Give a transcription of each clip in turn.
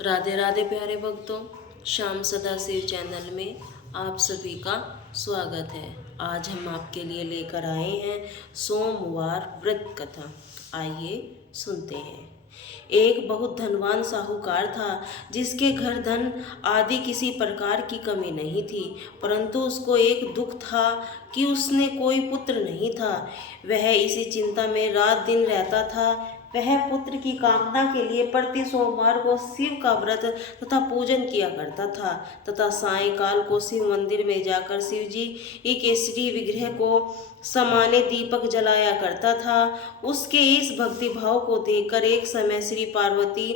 राधे राधे प्यारे भक्तों, श्याम सदा शिव चैनल में आप सभी का स्वागत है। आज हम आपके लिए लेकर आए हैं सोमवार व्रत कथा। आइए सुनते हैं। एक बहुत धनवान साहूकार था, जिसके घर धन आदि किसी प्रकार की कमी नहीं थी, परंतु उसको एक दुख था कि उसने कोई पुत्र नहीं था। वह इसी चिंता में रात दिन रहता था। वह पुत्र की कामना के लिए प्रति सोमवार को शिव का व्रत तथा पूजन किया करता था तथा सायंकाल को शिव मंदिर में जाकर शिव जी के श्री विग्रह को समाने दीपक जलाया करता था। उसके इस भक्ति भाव को देखकर एक समय श्री पार्वती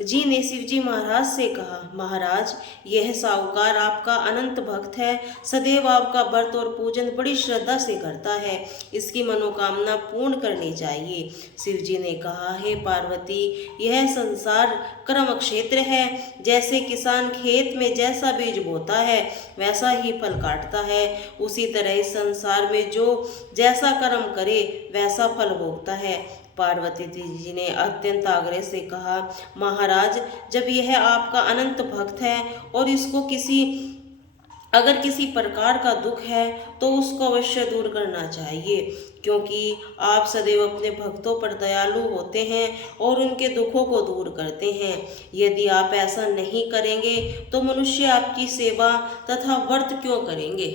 जी ने शिव जी महाराज से कहा, महाराज, यह साहूकार आपका अनंत भक्त है, सदैव आपका व्रत और पूजन बड़ी श्रद्धा से करता है, इसकी मनोकामना पूर्ण करनी चाहिए। शिव जी ने कहा, हे पार्वती, यह संसार कर्म क्षेत्र है। जैसे किसान खेत में जैसा बीज बोता है वैसा ही फल काटता है, उसी तरह इस संसार में जो जैसा कर्म करे वैसा फल भोगता है। पार्वती जी ने अत्यंत आग्रह से कहा, महाराज, जब यह आपका अनंत भक्त है और इसको अगर किसी प्रकार का दुख है तो उसको अवश्य दूर करना चाहिए, क्योंकि आप सदैव अपने भक्तों पर दयालु होते हैं और उनके दुखों को दूर करते हैं। यदि आप ऐसा नहीं करेंगे तो मनुष्य आपकी सेवा तथा व्रत क्यों करेंगे।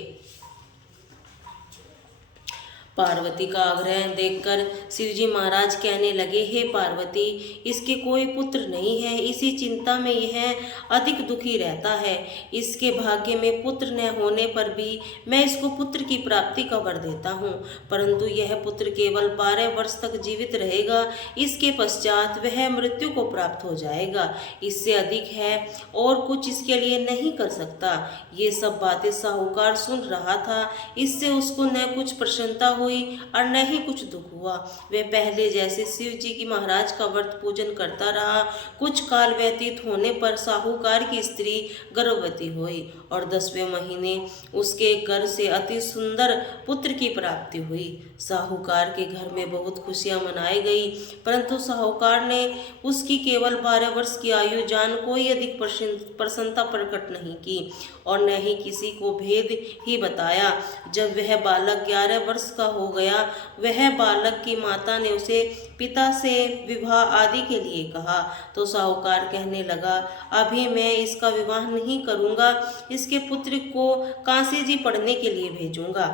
पार्वती का आग्रह देखकर शिवजी महाराज कहने लगे, हे पार्वती, इसके कोई पुत्र नहीं है, इसी चिंता में यह अधिक दुखी रहता है। इसके भाग्य में पुत्र न होने पर भी मैं इसको पुत्र की प्राप्ति का वर देता हूँ, परंतु यह पुत्र केवल 12 वर्ष तक जीवित रहेगा। इसके पश्चात वह मृत्यु को प्राप्त हो जाएगा। इससे अधिक है और कुछ इसके लिए नहीं कर सकता। ये सब बातें साहूकार सुन रहा था। इससे उसको न कुछ प्रसन्नता हुई और न ही कुछ दुख हुआ। वह पहले जैसे शिव जी की महाराज का व्रत पूजन करता रहा। कुछ काल व्यतीत होने पर साहूकार की स्त्री गर्भवती हुई और 10वें महीने उसके गर्भ से अति सुंदर पुत्र की प्राप्ति हुई। साहूकार के घर में बहुत खुशियां मनाई गई, परंतु साहूकार ने उसकी केवल 12 वर्ष की आयु जान कोई अधिक प्रसन्नता प्रकट नहीं की और न ही किसी को भेद ही बताया। जब वह बालक 11 वर्ष का हो गया, वह बालक की माता ने उसे पिता से विवाह आदि के लिए कहा, तो साहूकार कहने लगा, अभी मैं इसका विवाह नहीं करूंगा, इसके पुत्र को कांसी जी पढ़ने के लिए भेजूंगा।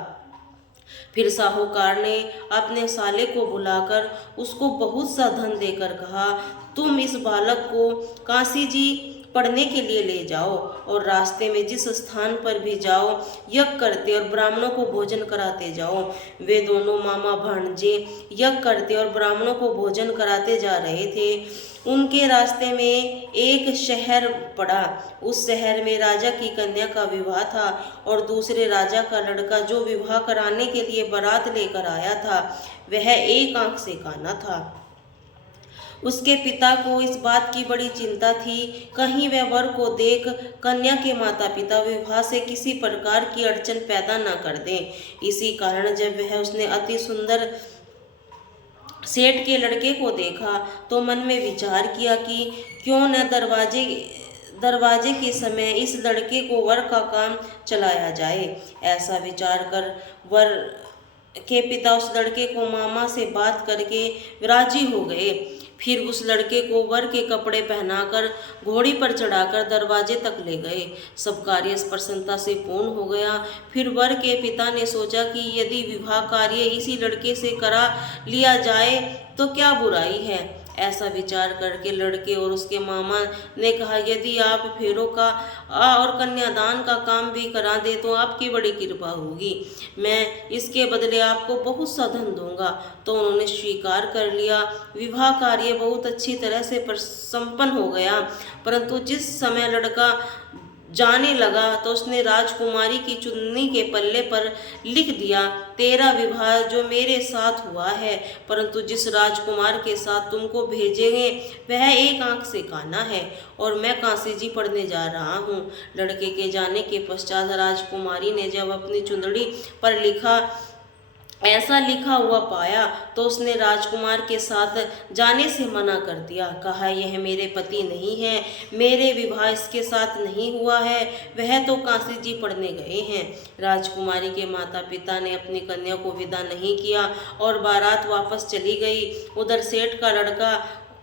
फिर साहूकार ने अपने साले को बुलाकर उसको बहुत सा धन देकर कहा, तुम इस बालक को काशी जी पढ़ने के लिए ले जाओ और रास्ते में जिस स्थान पर भी जाओ यज्ञ करते और ब्राह्मणों को भोजन कराते जाओ। वे दोनों मामा भांजे यज्ञ करते और ब्राह्मणों को भोजन कराते जा रहे थे। उनके रास्ते में एक शहर पड़ा। उस शहर में राजा की कन्या का विवाह था और दूसरे राजा का लड़का जो विवाह कराने के लिए बारात लेकर आया था, वह एक आंख से काना था। उसके पिता को इस बात की बड़ी चिंता थी, कहीं वह वर को देख कन्या के माता पिता विवाह से किसी प्रकार की अड़चन पैदा न कर दें। इसी कारण जब उसने अति सुंदर सेठ के लड़के को देखा तो मन में विचार किया कि क्यों न दरवाजे के समय इस लड़के को वर का काम चलाया जाए। ऐसा विचार कर वर के पिता उस लड़के को मामा से बात करके राजी हो गए। फिर उस लड़के को वर के कपड़े पहनाकर घोड़ी पर चढ़ाकर दरवाजे तक ले गए। सब कार्य प्रसन्नता से पूर्ण हो गया। फिर वर के पिता ने सोचा कि यदि विवाह कार्य इसी लड़के से करा लिया जाए तो क्या बुराई है। ऐसा विचार करके लड़के और उसके मामा ने कहा, यदि आप फेरों का और कन्यादान का काम भी करा दे तो आपकी बड़ी कृपा होगी, मैं इसके बदले आपको बहुत सा धन दूंगा। तो उन्होंने स्वीकार कर लिया। विवाह कार्य बहुत अच्छी तरह से संपन्न हो गया, परंतु जिस समय लड़का जाने लगा तो उसने राजकुमारी की चुन्नी के पल्ले पर लिख दिया, तेरा विवाह जो मेरे साथ हुआ है, परंतु जिस राजकुमार के साथ तुमको भेजेंगे वह एक आंख से काना है और मैं काशी जी पढ़ने जा रहा हूँ। लड़के के जाने के पश्चात राजकुमारी ने जब अपनी चुंदड़ी पर लिखा ऐसा लिखा हुआ पाया तो उसने राजकुमार के साथ जाने से मना कर दिया। कहा, यह मेरे पति नहीं है, मेरे विवाह इसके साथ नहीं हुआ है, वह तो काशी जी पढ़ने गए हैं। राजकुमारी के माता पिता ने अपनी कन्या को विदा नहीं किया और बारात वापस चली गई। उधर सेठ का लड़का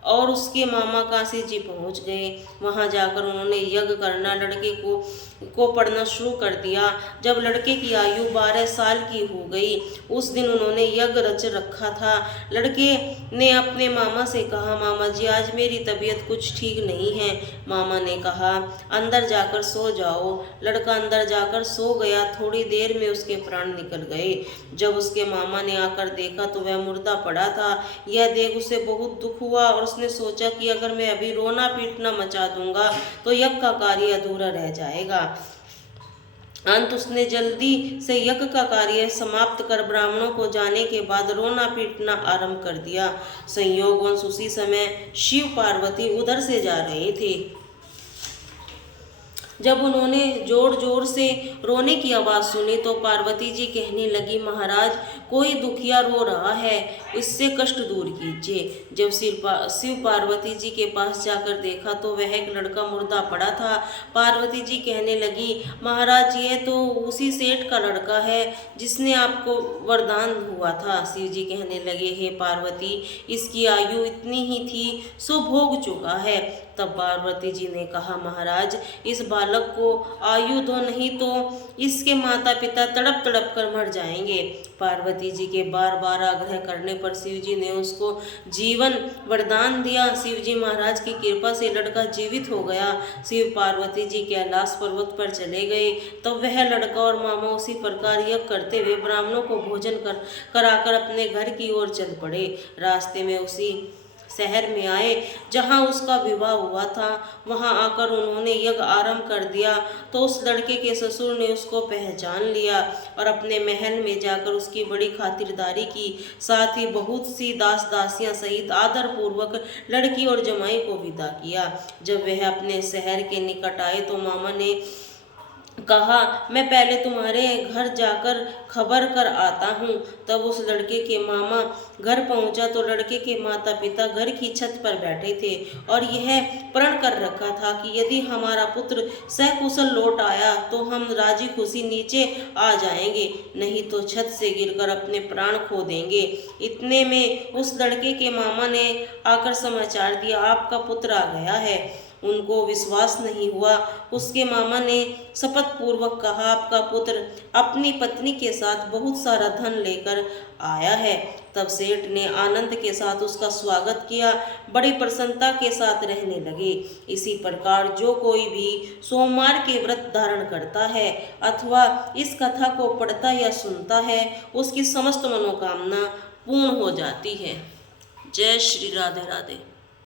और उसके मामा काशी जी पहुंच गए। वहां जाकर उन्होंने यज्ञ करना लड़के को पढ़ना शुरू कर दिया। जब लड़के की आयु 12 साल की हो गई, उस दिन उन्होंने यज्ञ रच रखा था। लड़के ने अपने मामा से कहा, मामा जी आज मेरी तबीयत कुछ ठीक नहीं है। मामा ने कहा, अंदर जाकर सो जाओ। लड़का अंदर जाकर सो गया। थोड़ी देर में उसके प्राण निकल गए। जब उसके मामा ने आकर देखा तो वह मुर्दा पड़ा था। यह देख उसे बहुत दुख हुआ और उसने सोचा कि अगर मैं अभी रोना पीटना मचा दूंगा तो यज्ञ का कार्य अधूरा रह जाएगा। अंत उसने जल्दी से यज्ञ का कार्य समाप्त कर ब्राह्मणों को जाने के बाद रोना पीटना आरंभ कर दिया। संयोगवश उसी समय शिव पार्वती उधर से जा रहे थे। जब उन्होंने जोर जोर से रोने की आवाज़ सुनी तो पार्वती जी कहने लगी, महाराज कोई दुखिया रो रहा है, इससे कष्ट दूर कीजिए। जब शिव पार्वती जी के पास जाकर देखा तो वह एक लड़का मुर्दा पड़ा था। पार्वती जी कहने लगी, महाराज ये तो उसी सेठ का लड़का है जिसने आपको वरदान हुआ था। शिव जी कहने लगे, हे पार्वती इसकी आयु इतनी ही थी सो भोग चुका है। तब पार्वती जी ने कहा, महाराज इस बालक को आयु दो, नहीं तो इसके माता पिता तड़प तड़प कर मर जाएंगे। पार्वती जी के बार बार आग्रह करने पर शिव जी ने उसको जीवन वरदान दिया। शिव जी महाराज की कृपा से लड़का जीवित हो गया। शिव पार्वती जी कैलाश पर्वत पर चले गए। तब वह लड़का और मामा उसी प्रकार यज्ञ करते हुए ब्राह्मणों को भोजन कराकर अपने घर की ओर चल पड़े। रास्ते में उसी शहर में आए जहां उसका विवाह हुआ था। वहां आकर उन्होंने यज्ञ आरंभ कर दिया तो उस लड़के के ससुर ने उसको पहचान लिया और अपने महल में जाकर उसकी बड़ी खातिरदारी की। साथ ही बहुत सी दास दासियां सहित आदर पूर्वक लड़की और जमाई को विदा किया। जब वह अपने शहर के निकट आए तो मामा ने कहा, मैं पहले तुम्हारे घर जाकर खबर कर आता हूँ। तब उस लड़के के मामा घर पहुँचा तो लड़के के माता पिता घर की छत पर बैठे थे और यह प्रण कर रखा था कि यदि हमारा पुत्र सकुशल लौट आया तो हम राजी खुशी नीचे आ जाएंगे, नहीं तो छत से गिरकर अपने प्राण खो देंगे। इतने में उस लड़के के मामा ने आकर समाचार दिया, आपका पुत्र आ गया है। उनको विश्वास नहीं हुआ। उसके मामा ने शपथ पूर्वक कहा, आपका पुत्र अपनी पत्नी के साथ बहुत सारा धन लेकर आया है। तब सेठ ने आनंद के साथ उसका स्वागत किया, बड़ी प्रसन्नता के साथ रहने लगे। इसी प्रकार जो कोई भी सोमवार के व्रत धारण करता है अथवा इस कथा को पढ़ता या सुनता है, उसकी समस्त मनोकामना पूर्ण हो जाती है। जय श्री राधे राधे।